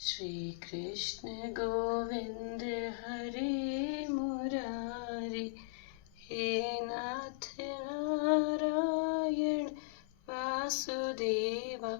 श्री कृष्ण गोविंद हरे मुरारी, हे नाथ Narayan Vasudeva.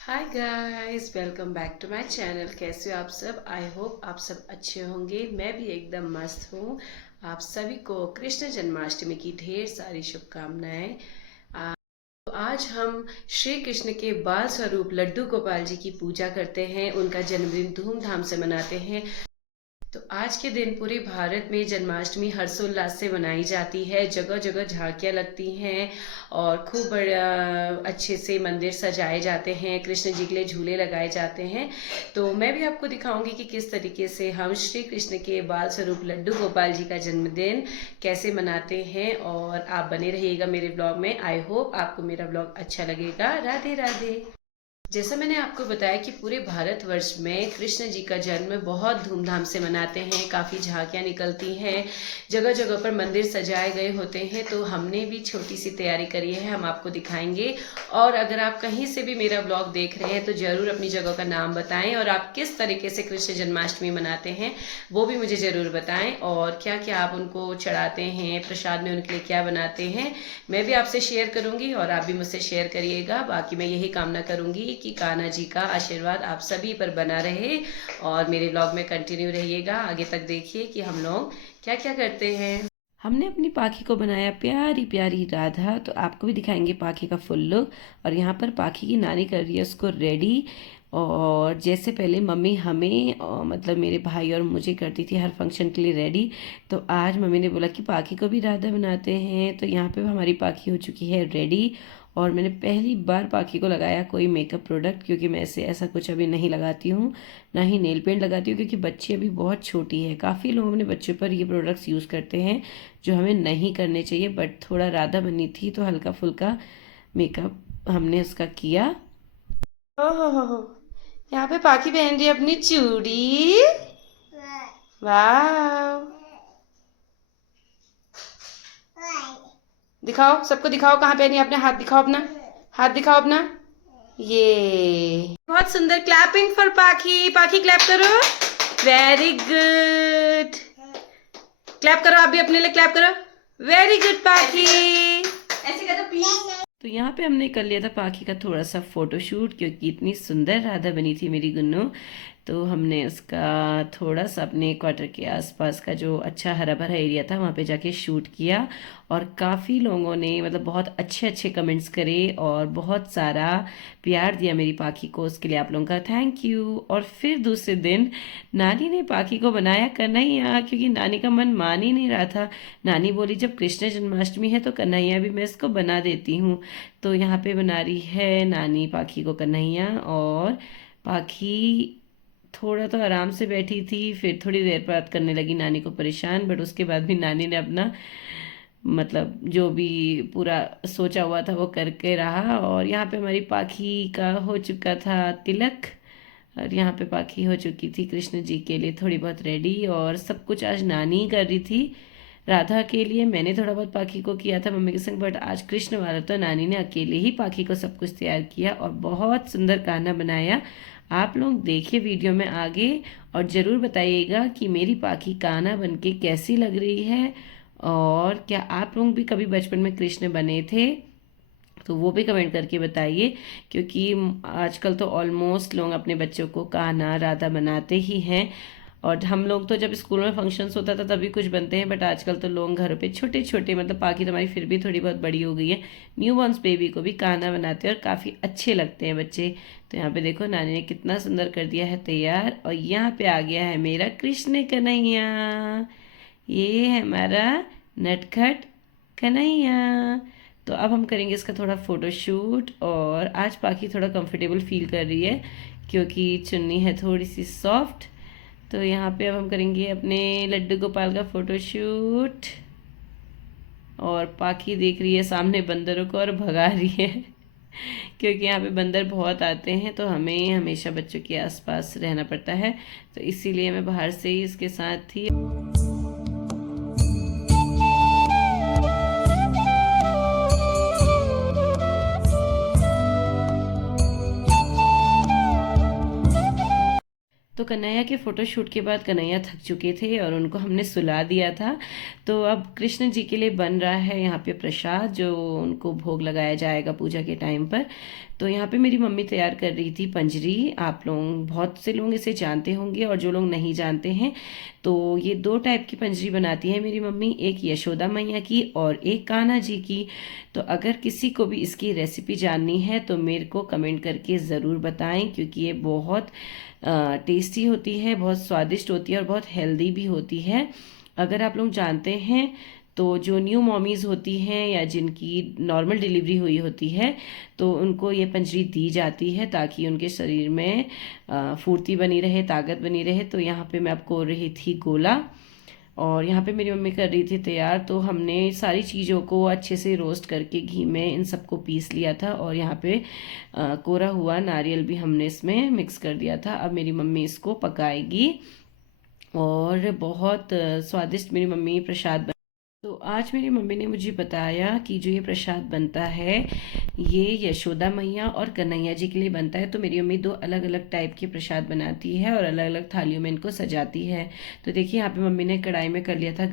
Hi guys, welcome back to my channel. कैसे हो आप सब? आई होप आप सब अच्छे होंगे। मैं भी एकदम मस्त हूँ। आप सभी को कृष्ण जन्माष्टमी की ढेर सारी शुभकामनाएं। तो आज हम श्री कृष्ण के बाल स्वरूप लड्डू गोपाल जी की पूजा करते हैं, उनका जन्मदिन धूमधाम से मनाते हैं। तो आज के दिन पूरे भारत में जन्माष्टमी हर्षोल्लास से मनाई जाती है। जगह जगह झांकियाँ लगती हैं और खूब बड़ा अच्छे से मंदिर सजाए जाते हैं, कृष्ण जी के लिए झूले लगाए जाते हैं। तो मैं भी आपको दिखाऊंगी कि किस तरीके से हम श्री कृष्ण के बाल स्वरूप लड्डू गोपाल जी का जन्मदिन कैसे मनाते हैं। और आप बने रहिएगा मेरे ब्लॉग में। आई होप आपको मेरा ब्लॉग अच्छा लगेगा। राधे राधे। जैसा मैंने आपको बताया कि पूरे भारतवर्ष में कृष्ण जी का जन्म बहुत धूमधाम से मनाते हैं। काफ़ी झांकियाँ निकलती हैं, जगह जगह पर मंदिर सजाए गए होते हैं। तो हमने भी छोटी सी तैयारी करी है, हम आपको दिखाएंगे। और अगर आप कहीं से भी मेरा ब्लॉग देख रहे हैं तो ज़रूर अपनी जगह का नाम बताएं और आप किस तरीके से कृष्ण जन्माष्टमी मनाते हैं वो भी मुझे ज़रूर बताएं। और क्या क्या आप उनको चढ़ाते हैं, प्रसाद में उनके लिए क्या बनाते हैं, मैं भी आपसे शेयर करूंगी और आप भी मुझसे शेयर करिएगा। बाकी मैं यही कामना करूंगी कि कान्हा जी का आशीर्वाद आप सभी पर बना रहे और मेरे ब्लॉग में कंटिन्यू रहिएगा। आगे तक देखिए कि हम लोग क्या क्या करते हैं। हमने अपनी पाखी को बनाया प्यारी प्यारी राधा। तो आपको भी दिखाएंगे पाखी का फुल लुक। और यहाँ पर पाखी की नानी कर रही है उसको रेडी। और जैसे पहले मम्मी हमें मतलब मेरे भाई और मुझे करती थी हर फंक्शन के लिए रेडी, तो आज मम्मी ने बोला कि पाखी को भी राधा बनाते हैं। तो यहाँ पे हमारी पाखी हो चुकी है रेडी। और मैंने पहली बार पाखी को लगाया कोई मेकअप प्रोडक्ट, क्योंकि मैं ऐसे ऐसा कुछ अभी नहीं लगाती हूँ, ना ही नेल पेंट लगाती हूँ, क्योंकि बच्ची अभी बहुत छोटी है। काफ़ी लोग अपने बच्चों पर ये प्रोडक्ट्स यूज़ करते हैं जो हमें नहीं करने चाहिए। बट थोड़ा राधा बनी थी तो हल्का फुल्का मेकअप हमने उसका किया। हो, यहाँ पे पाखी पहन रही है अपनी चूड़ी। वाह, दिखाओ, सबको दिखाओ कहाँ पहनी है। अपने हाथ दिखाओ, अपना हाथ दिखाओ अपना। ये बहुत सुंदर। क्लैपिंग फॉर पाखी। पाखी क्लैप करो। Very good. क्लैप करो, आप भी अपने लिए क्लैप करो। वेरी गुड पाखी। ऐसे करो प्लीज। तो यहाँ पे हमने कर लिया था पाखी का थोड़ा सा फोटो शूट, क्योंकि इतनी सुंदर राधा बनी थी मेरी गुन्नू। तो हमने उसका थोड़ा सा अपने क्वार्टर के आसपास का जो अच्छा हरा भरा एरिया था वहाँ पे जाके शूट किया। और काफ़ी लोगों ने मतलब बहुत अच्छे अच्छे कमेंट्स करे और बहुत सारा प्यार दिया मेरी पाखी को। उसके लिए आप लोगों का थैंक यू। और फिर दूसरे दिन नानी ने पाखी को बनाया कन्हैया, क्योंकि नानी का मन मान ही नहीं रहा था। नानी बोली जब कृष्ण जन्माष्टमी है तो कन्हैया भी मैं इसको बना देती हूँ। तो यहाँ पे बना रही है नानी पाखी को कन्हैया। और पाखी थोड़ा तो आराम से बैठी थी, फिर थोड़ी देर बाद करने लगी नानी को परेशान। बट उसके बाद भी नानी ने अपना मतलब जो भी पूरा सोचा हुआ था वो करके रहा। और यहाँ पे हमारी पाखी का हो चुका था तिलक। और यहाँ पे पाखी हो चुकी थी कृष्ण जी के लिए थोड़ी बहुत रेडी। और सब कुछ आज नानी कर रही थी। राधा के लिए मैंने थोड़ा बहुत पाखी को किया था मम्मी के संग, बट आज कृष्ण वाला तो नानी ने अकेले ही पाखी को सब कुछ तैयार किया और बहुत सुंदर कान्हा बनाया। आप लोग देखिए वीडियो में आगे और ज़रूर बताइएगा कि मेरी पाखी कान्हा बनके कैसी लग रही है। और क्या आप लोग भी कभी बचपन में कृष्ण बने थे तो वो भी कमेंट करके बताइए, क्योंकि आजकल तो ऑलमोस्ट लोग अपने बच्चों को कान्हा राधा बनाते ही हैं। और हम लोग तो जब स्कूल में फंक्शंस होता था तभी कुछ बनते हैं, बट आजकल तो लोग घरों पे छोटे छोटे, मतलब पाकि तो हमारी फिर भी थोड़ी बहुत बड़ी हो गई है, न्यू बॉर्न्स बेबी को भी काना बनाते हैं और काफ़ी अच्छे लगते हैं बच्चे। तो यहाँ पे देखो नानी ने कितना सुंदर कर दिया है तैयार। और यहाँ पे आ गया है मेरा कृष्ण कन्हैया, ये है हमारा नटखट कन्हैया। तो अब हम करेंगे इसका थोड़ा फोटो शूट। और आज पाकि थोड़ा कंफर्टेबल फील कर रही है क्योंकि चुन्नी है थोड़ी सी सॉफ्ट। तो यहाँ पे अब हम करेंगे अपने लड्डू गोपाल का फोटो शूट। और पाकि देख रही है सामने बंदरों को और भगा रही है क्योंकि यहाँ पे बंदर बहुत आते हैं, तो हमें हमेशा बच्चों के आसपास रहना पड़ता है, तो इसीलिए मैं बाहर से ही इसके साथ थी। तो कन्हैया के फ़ोटोशूट के बाद कन्हैया थक चुके थे और उनको हमने सुला दिया था। तो अब कृष्ण जी के लिए बन रहा है यहाँ पे प्रसाद, जो उनको भोग लगाया जाएगा पूजा के टाइम पर। तो यहाँ पे मेरी मम्मी तैयार कर रही थी पंजरी। आप लोग, बहुत से लोग इसे जानते होंगे और जो लोग नहीं जानते हैं, तो ये दो टाइप की पंजरी बनाती है मेरी मम्मी, एक यशोदा मैया की और एक कान्हा जी की। तो अगर किसी को भी इसकी रेसिपी जाननी है तो मेरे को कमेंट करके ज़रूर बताएं, क्योंकि ये बहुत टेस्टी होती है, बहुत स्वादिष्ट होती है और बहुत हेल्दी भी होती है। अगर आप लोग जानते हैं तो जो न्यू मॉमीज़ होती हैं या जिनकी नॉर्मल डिलीवरी हुई होती है, तो उनको ये पंजरी दी जाती है ताकि उनके शरीर में फुर्ती बनी रहे, ताकत बनी रहे। तो यहाँ पे मैं आपको रही थी गोला और यहाँ पे मेरी मम्मी कर रही थी तैयार। तो हमने सारी चीज़ों को अच्छे से रोस्ट करके घी में इन सबको पीस लिया था और यहाँ पे कोरा हुआ नारियल भी हमने इसमें मिक्स कर दिया था। अब मेरी मम्मी इसको पकाएगी और बहुत स्वादिष्ट मेरी मम्मी प्रसाद। तो आज मेरी मम्मी ने मुझे बताया कि जो ये प्रसाद बनता है ये यशोदा मैया और कन्हैया जी के लिए बनता है। तो मेरी मम्मी दो अलग अलग टाइप के प्रसाद बनाती है और अलग अलग थालियों में इनको सजाती है। तो देखिए यहाँ पे मम्मी ने कढ़ाई में कर लिया था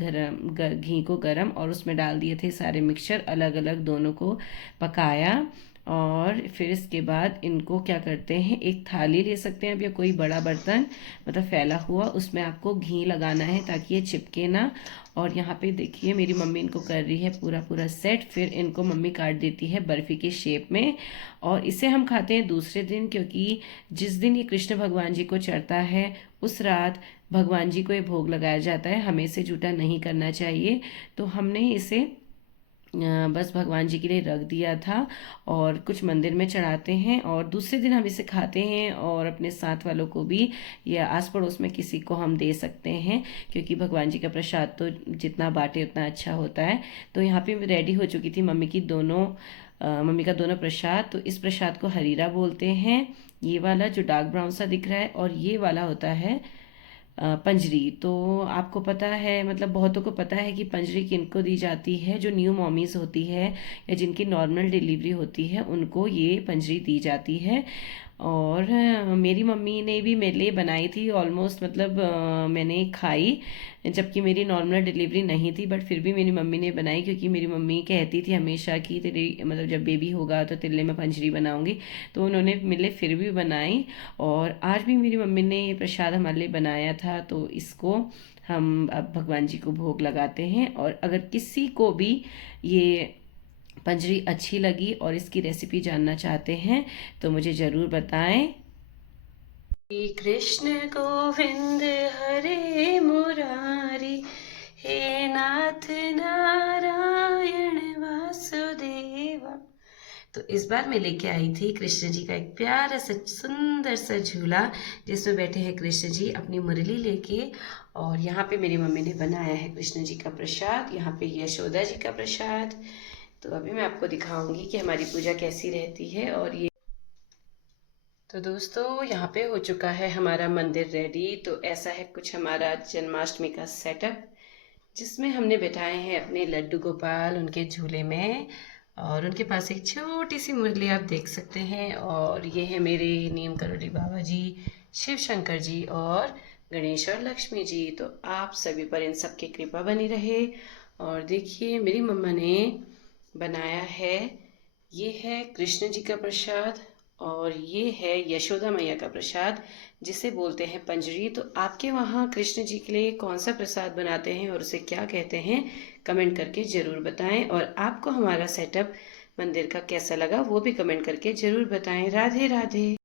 घी को गरम और उसमें डाल दिए थे सारे मिक्सचर, अलग अलग दोनों को पकाया। और फिर इसके बाद इनको क्या करते हैं, एक थाली ले सकते हैं आप या कोई बड़ा बर्तन, मतलब फैला हुआ, उसमें आपको घी लगाना है ताकि ये चिपके ना। और यहाँ पे देखिए मेरी मम्मी इनको कर रही है पूरा पूरा सेट, फिर इनको मम्मी काट देती है बर्फ़ी के शेप में। और इसे हम खाते हैं दूसरे दिन, क्योंकि जिस दिन ये कृष्ण भगवान जी को चढ़ता है उस रात भगवान जी को ये भोग लगाया जाता है, हमें इसे जूठा नहीं करना चाहिए। तो हमने इसे बस भगवान जी के लिए रख दिया था और कुछ मंदिर में चढ़ाते हैं और दूसरे दिन हम इसे खाते हैं और अपने साथ वालों को भी या आस पड़ोस में किसी को हम दे सकते हैं, क्योंकि भगवान जी का प्रसाद तो जितना बांटे उतना अच्छा होता है। तो यहाँ पे रेडी हो चुकी थी मम्मी का दोनों प्रसाद। तो इस प्रसाद को हरीरा बोलते हैं, ये वाला जो डार्क ब्राउन सा दिख रहा है, और ये वाला होता है पंजरी। तो आपको पता है, मतलब बहुतों को पता है कि पंजरी किनको दी जाती है, जो न्यू मॉमीज़ होती है या जिनकी नॉर्मल डिलीवरी होती है उनको ये पंजरी दी जाती है। और मेरी मम्मी ने भी मेरे लिए बनाई थी ऑलमोस्ट, मतलब मैंने खाई जबकि मेरी नॉर्मल डिलीवरी नहीं थी, बट फिर भी मेरी मम्मी ने बनाई, क्योंकि मेरी मम्मी कहती थी हमेशा कि तेरी मतलब जब बेबी होगा तो तेरे लिए मैं पंजरी बनाऊंगी। तो उन्होंने मेरे लिए फिर भी बनाई और आज भी मेरी मम्मी ने ये प्रसाद हमारे लिए बनाया था। तो इसको हम अब भगवान जी को भोग लगाते हैं। और अगर किसी को भी ये पंजरी अच्छी लगी और इसकी रेसिपी जानना चाहते हैं तो मुझे ज़रूर बताएं। श्री कृष्ण गोविंद हरे मुरारी, हे नाथ नारायण वासुदेवा। तो इस बार मैं लेके आई थी कृष्ण जी का एक प्यारा सा सुंदर सा झूला, जिसमें बैठे हैं कृष्ण जी अपनी मुरली लेके। और यहाँ पे मेरी मम्मी ने बनाया है कृष्ण जी का प्रसाद, यहाँ पे यशोदा जी का प्रसाद। तो अभी मैं आपको दिखाऊंगी कि हमारी पूजा कैसी रहती है। और ये तो दोस्तों यहाँ पे हो चुका है हमारा मंदिर रेडी। तो ऐसा है कुछ हमारा जन्माष्टमी का सेटअप, जिसमें हमने बिठाए हैं अपने लड्डू गोपाल उनके झूले में, और उनके पास एक छोटी सी मुरली आप देख सकते हैं। और ये है मेरे नीम करोली बाबा जी, शिव शंकर जी और गणेश और लक्ष्मी जी। तो आप सभी पर इन सब की कृपा बनी रहे। और देखिए मेरी मम्मा ने बनाया है, ये है कृष्ण जी का प्रसाद और ये है यशोदा मैया का प्रसाद, जिसे बोलते हैं पंजरी। तो आपके वहाँ कृष्ण जी के लिए कौन सा प्रसाद बनाते हैं और उसे क्या कहते हैं, कमेंट करके ज़रूर बताएं। और आपको हमारा सेटअप मंदिर का कैसा लगा वो भी कमेंट करके ज़रूर बताएं। राधे राधे।